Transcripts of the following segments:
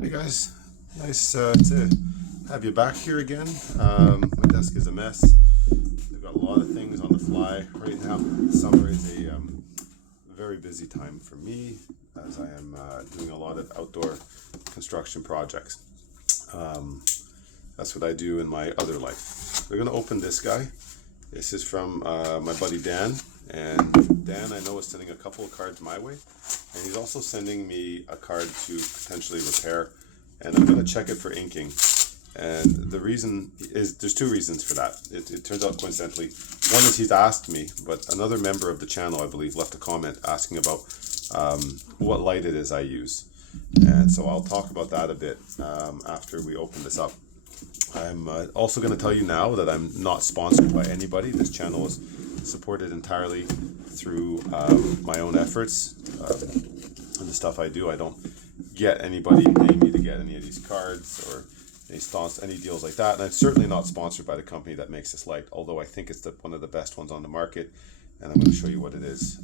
Hey guys, nice to have you back here again. My desk is a mess. I've got a lot of things on the fly right now. Summer is a very busy time for me as I am doing a lot of outdoor construction projects. That's what I do in my other life. We're going to open this guy. This is from my buddy Dan. And Dan, I know, is sending a couple of cards my way. And he's also sending me a card to potentially repair. And I'm going to check it for inking. And the reason is, there's two reasons for that. It turns out coincidentally. One is he's asked me, but another member of the channel, I believe, left a comment asking about what light it is I use. And so I'll talk about that a bit after we open this up. I'm also going to tell you now that I'm not sponsored by anybody. This channel is supported entirely through my own efforts and the stuff I do. I don't get anybody paying me to get any of these cards or any deals like that. And I'm certainly not sponsored by the company that makes this light, although I think it's one of the best ones on the market, and I'm going to show you what it is.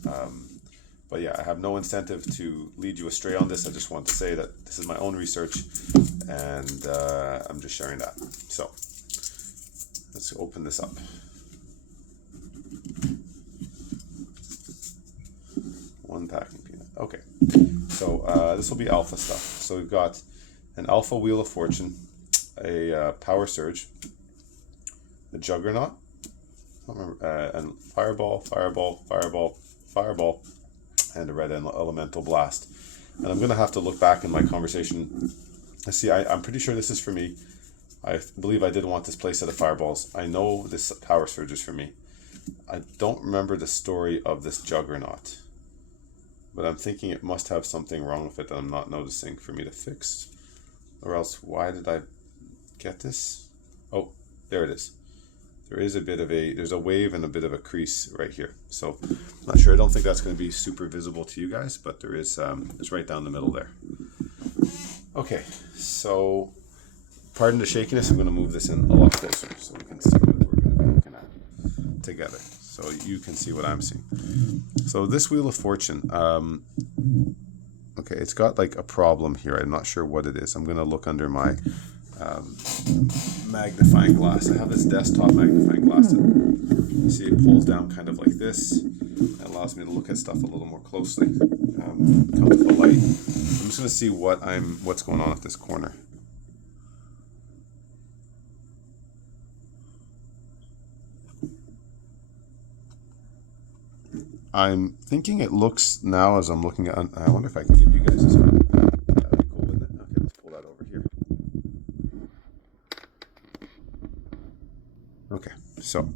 But yeah, I have no incentive to lead you astray on this. I just want to say that this is my own research, and I'm just sharing that. So let's open this up. One packing peanut. Okay, so this will be alpha stuff. So we've got an alpha Wheel of Fortune, a Power Surge, a Juggernaut, I don't remember, and Fireball, Fireball, Fireball, Fireball, and a Red Elemental Blast. And I'm going to have to look back in my conversation. See, I'm pretty sure this is for me. I believe I did want this playset of Fireballs. I know this Power Surge is for me. I don't remember the story of this Juggernaut, but I'm thinking it must have something wrong with it that I'm not noticing for me to fix. Or else, why did I get this? Oh, there it is. There is there's a wave and a bit of a crease right here. So, I'm not sure. I don't think that's going to be super visible to you guys, but there is, it's right down the middle there. Okay, so, pardon the shakiness. I'm going to move this in a lot closer so we can see what we're going to be looking at together. So you can see what I'm seeing. So this Wheel of Fortune, okay, it's got like a problem here. I'm not sure what it is. I'm going to look under my magnifying glass. I have this desktop magnifying glass that, you see, it pulls down kind of like this. It allows me to look at stuff a little more closely. Comes with the light. I'm just going to see what's going on at this corner. I'm thinking it looks now as I'm looking at. I wonder if I can give you guys this. That'd be cool, wouldn't it? Okay, let's pull that over here. Okay, so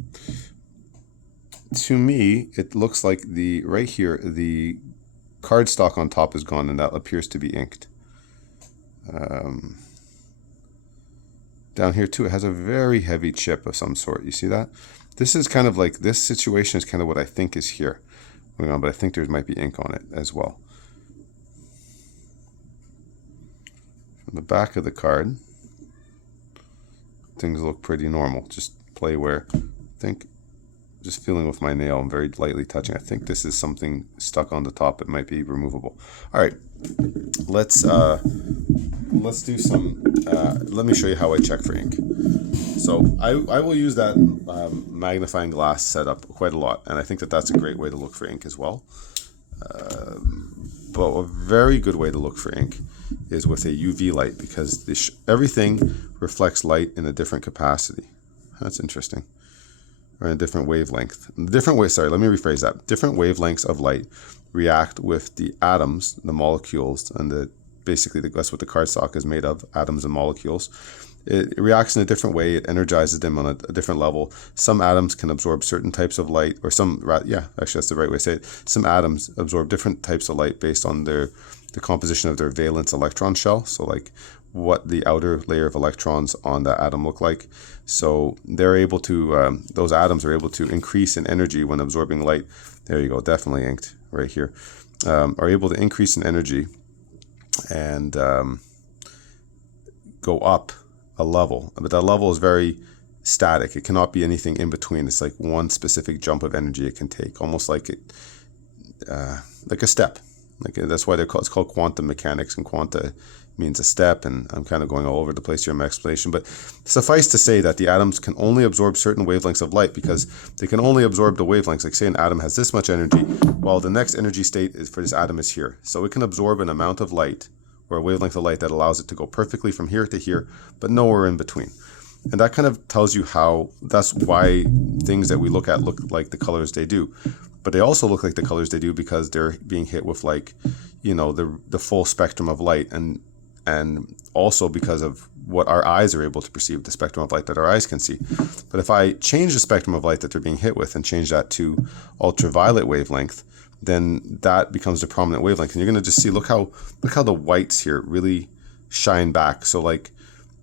to me, it looks like right here, the cardstock on top is gone, and that appears to be inked. Down here too, it has a very heavy chip of some sort. You see that? This is kind of like, this situation is kind of what I think is here. On, but I think there might be ink on it as well. From the back of the card, things look pretty normal. Just play where, I think, just feeling with my nail, I'm very lightly touching. I think this is something stuck on the top. It might be removable. All right, let's do some. Let me show you how I check for ink. So I will use that magnifying glass setup quite a lot, and I think that that's a great way to look for ink as well. But a very good way to look for ink is with a UV light, because everything reflects light in a different capacity. That's interesting. Or in a different wavelength. Let me rephrase that. Different wavelengths of light react with the atoms, the molecules, and basically that's what the cardstock is made of, atoms and molecules. It reacts in a different way. It energizes them on a different level. Some atoms can absorb certain types of light, or actually that's the right way to say it. Some atoms absorb different types of light based on the composition of their valence electron shell. So like what the outer layer of electrons on that atom look like. So they're able to, those atoms are able to increase in energy when absorbing light. There you go, definitely inked right here. Are able to increase in energy and go up a level, but that level is very static. It cannot be anything in between. It's like one specific jump of energy it can take, almost like like a step. Like that's why it's called quantum mechanics and quanta means a step, and I'm kind of going all over the place here in my explanation, but suffice to say that the atoms can only absorb certain wavelengths of light because they can only absorb the wavelengths. Like say an atom has this much energy, while the next energy state is for this atom is here. So it can absorb an amount of light, or a wavelength of light that allows it to go perfectly from here to here, but nowhere in between. And that kind of tells you how, that's why things that we look at look like the colors they do. But they also look like the colors they do because they're being hit with, like, you know, the full spectrum of light, and also because of what our eyes are able to perceive, the spectrum of light that our eyes can see. But if I change the spectrum of light that they're being hit with and change that to ultraviolet wavelength, then that becomes the prominent wavelength. And you're going to just see, look how the whites here really shine back. So like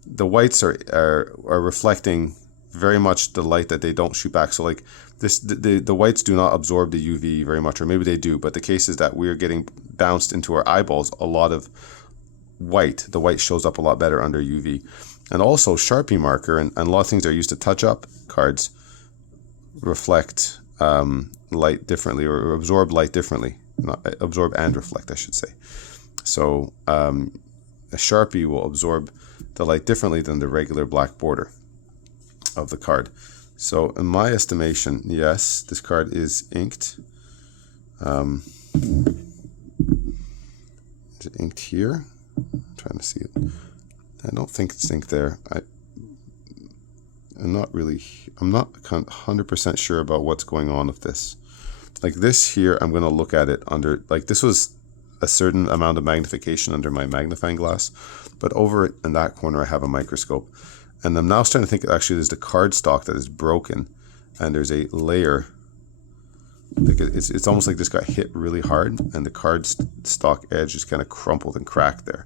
the whites are reflecting very much the light that they don't shoot back. So like this, the whites do not absorb the UV very much, or maybe they do, but the case is that we are getting bounced into our eyeballs a lot of white. The white shows up a lot better under UV. And also Sharpie marker and a lot of things that are used to touch up cards reflect light differently, or absorb light differently. Not absorb and reflect, I should say. So a Sharpie will absorb the light differently than the regular black border of the card. So in my estimation, yes, this card is inked. Is it inked here? I'm trying to see it. I don't think it's inked there. I'm not 100% sure about what's going on with this. Like this here, I'm going to look at it under, like this was a certain amount of magnification under my magnifying glass, but over in that corner I have a microscope. And I'm now starting to think actually there's the card stock that is broken, and there's a layer. Like it's almost like this got hit really hard, and the card stock edge is kind of crumpled and cracked there.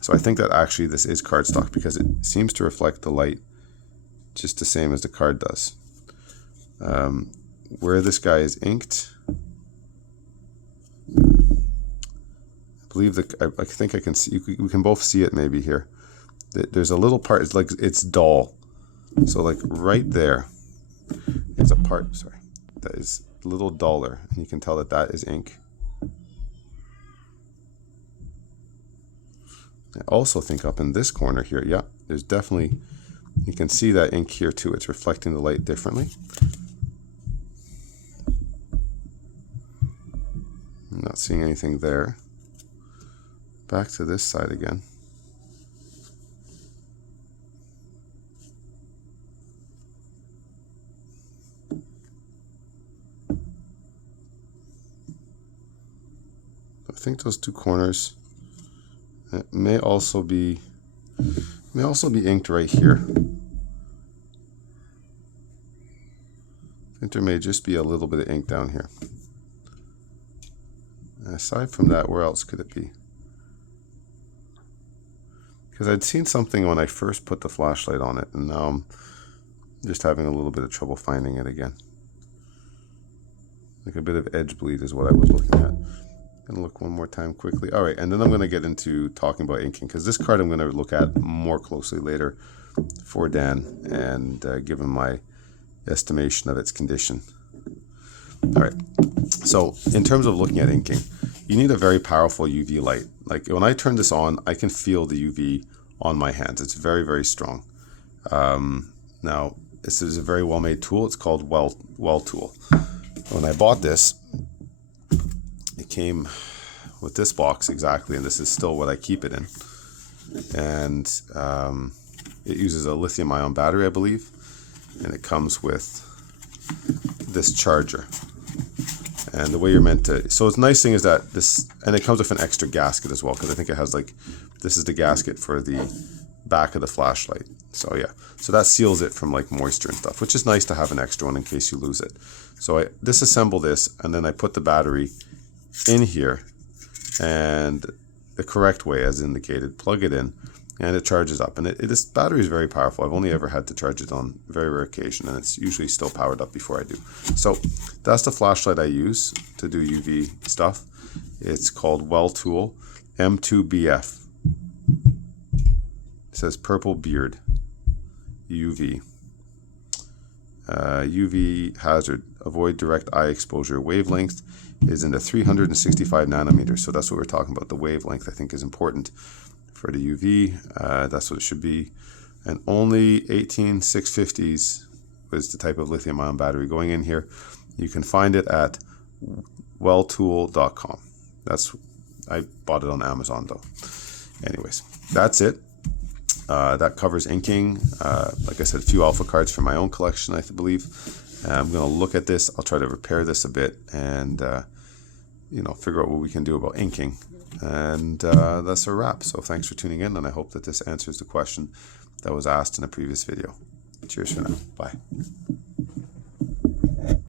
So I think that actually this is cardstock because it seems to reflect the light just the same as the card does. Where this guy is inked, I believe that I think I can see. We can both see it maybe here. There's a little part. It's like it's dull. So like right there, it's a part. Sorry, that is a little duller, and you can tell that that is ink. I also think up in this corner here, yeah, there's definitely, you can see that ink here too. It's reflecting the light differently. I'm not seeing anything there. Back to this side again. I think those two corners, it may also be inked right here. I think there may just be a little bit of ink down here. And aside from that, where else could it be? Because I'd seen something when I first put the flashlight on it, and now I'm just having a little bit of trouble finding it again. Like a bit of edge bleed is what I was looking at. I'm gonna look one more time quickly. All right, and then I'm gonna get into talking about inking, because this card I'm gonna look at more closely later for Dan, and give him my estimation of its condition. All right, so in terms of looking at inking, you need a very powerful UV light. Like when I turn this on, I can feel the UV on my hands. It's very, very strong. Now, this is a very well-made tool. It's called Well Tool. When I bought this, it came with this box exactly, and this is still what I keep it in. And it uses a lithium-ion battery, I believe, and it comes with this charger. And the way you're meant to, so the nice thing is that this, and it comes with an extra gasket as well, because I think it has like, this is the gasket for the back of the flashlight. So yeah, so that seals it from like moisture and stuff, which is nice to have an extra one in case you lose it. So I disassemble this, and then I put the battery in here, and the correct way as indicated, plug it in, and it charges up. And this battery is very powerful. I've only ever had to charge it on very rare occasion, and it's usually still powered up before I do. So that's the flashlight I use to do UV stuff. It's called Well Tool M2BF. It says Purple Beard UV. UV hazard, avoid direct eye exposure. Wavelength is in the 365 nanometers. So that's what we're talking about. The wavelength, I think, is important for the UV. That's what it should be. And only 18650s was the type of lithium ion battery going in here. You can find it at welltool.com. I bought it on Amazon though. Anyways, that's it. That covers inking. Like I said, a few alpha cards for my own collection, I believe. I'm going to look at this. I'll try to repair this a bit and figure out what we can do about inking. And that's a wrap. So thanks for tuning in, and I hope that this answers the question that was asked in a previous video. Cheers for now. Bye.